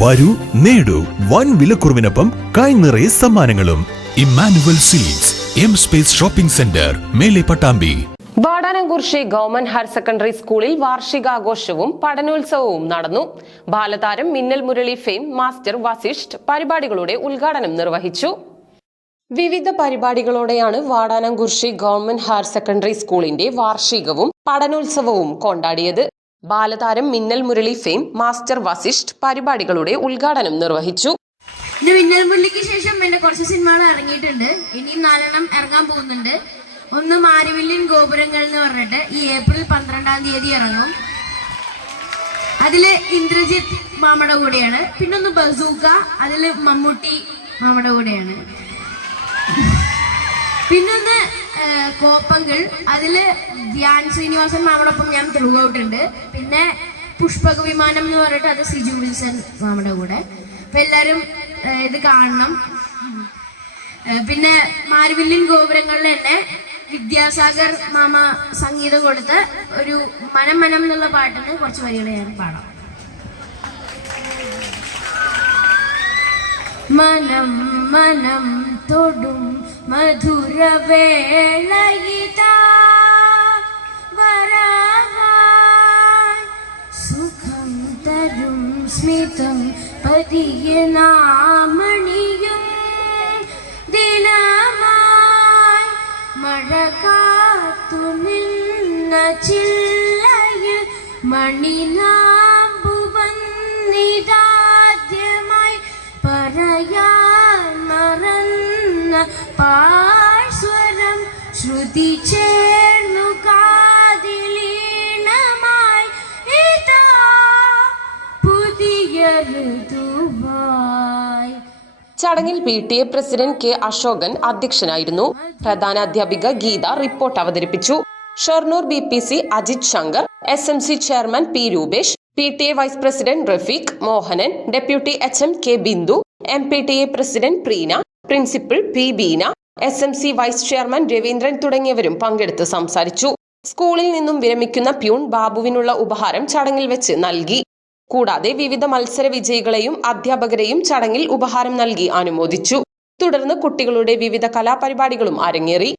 വരൂ നേടൂ വൻ വിലക്കുറവിനൊപ്പം കൈ നിറയെ സമ്മാനങ്ങളും. Emmanuel Silks M space shopping centre, Mele Pattambi. Vadanamkurissi government higher secondary സ്കൂളിൽ വാർഷികാഘോഷവും പഠനോത്സവവും നടന്നു. ബാലതാരം മിന്നൽ മുരളി ഫെയിം മാസ്റ്റർ വസിഷ്ഠ് പരിപാടികളുടെ ഉദ്ഘാടനം നിർവഹിച്ചു. വിവിധ പരിപാടികളോടെയാണ് വാടാനംകുറിശ്ശി ഗവൺമെന്റ് ഹയർ സെക്കൻഡറി സ്കൂളിന്റെ വാർഷികവും പഠനോത്സവവും കൊണ്ടാടിയത്. ബാലതാരം മിന്നൽ മുരളി ഫെയിം മാസ്റ്റർ വസിഷ്ഠ് പരിപാടികളുടെ ഉദ്ഘാടനം നിർവഹിച്ചു. മിന്നൽ മുരളിക്ക് ശേഷം എന്റെ കുറച്ച് സിനിമകൾ ഇറങ്ങിയിട്ടുണ്ട്. ഇനിയും 4 ഇറങ്ങാൻ പോകുന്നുണ്ട്. ഒന്ന് മാരിവില്യൻ ഗോപുരങ്ങൾ എന്ന് പറഞ്ഞിട്ട് ഈ ഏപ്രിൽ 12 ഇറങ്ങും. അതില് ഇന്ദ്രജിത്ത് മാമയുടെ കൂടെയാണ്. പിന്നൊന്ന് ബസൂക്ക, അതില് മമ്മൂട്ടി മാമയുടെ കൂടെയാണ്. പിന്നൊന്ന് കോപ്പങ്കൾ, അതില് ധ്യാൻ ശ്രീനിവാസൻ മാമയോടൊപ്പം ഞാൻ ത്രൂ ഔട്ട് ഉണ്ട്. പിന്നെ പുഷ്പക വിമാനം എന്ന് പറഞ്ഞിട്ട് അത് സിജു വിൽസൺ മാമയുടെ കൂടെ. അപ്പൊ എല്ലാരും ഇത് കാണണം. പിന്നെ മാരിവില്യൻ ഗോപുരങ്ങളിൽ തന്നെ വിദ്യാസാഗർ മാമ സംഗീതം കൊടുത്ത് ഒരു മനം മനം എന്നുള്ള പാട്ടിന് കുറച്ച് വരികൾ ഞാൻ പാടാം. മനം മനം തൊടും മധുരവേളയിതാ വരവായി സുഖം തരും സ്മിതം പതിയെ നാമണിയും ദിനമായി മഴ കാത്തു നിന്ന ചില്ലയിൽ മണിനാമ്പു വന്നിതാദ്യമായി പറയാൻ മറന്ന പാഴ്സ്വരം ശ്രുതി ചേർന്നു കാതിലീണമായി ഇതാ പുതിയ ഋതുവായി. ചടങ്ങിൽ PTA പ്രസിഡന്റ് കെ അശോകൻ അധ്യക്ഷനായിരുന്നു. പ്രധാനാധ്യാപിക ഗീത റിപ്പോർട്ട് അവതരിപ്പിച്ചു. Shoranur BPC Ajith Shankar, SMC chairman P Rupesh, PTA vice president Rafeeq Mohanan, deputy HM K Bindu, MPTA president Preena, principal P Beena, SMC vice chairman Raveendran തുടങ്ങിയവരും പങ്കെടുത്ത് സംസാരിച്ചു. സ്കൂളിൽ നിന്നും വിരമിക്കുന്ന പ്യൂൺ ബാബുവിനുള്ള ഉപഹാരം ചടങ്ങിൽ വെച്ച് നൽകി. കൂടാതെ വിവിധ മത്സര വിജയികളെയും അധ്യാപകരെയും ചടങ്ങിൽ ഉപഹാരം നൽകി അനുമോദിച്ചു. തുടർന്ന് കുട്ടികളുടെ വിവിധ കലാപരിപാടികളും അരങ്ങേറി.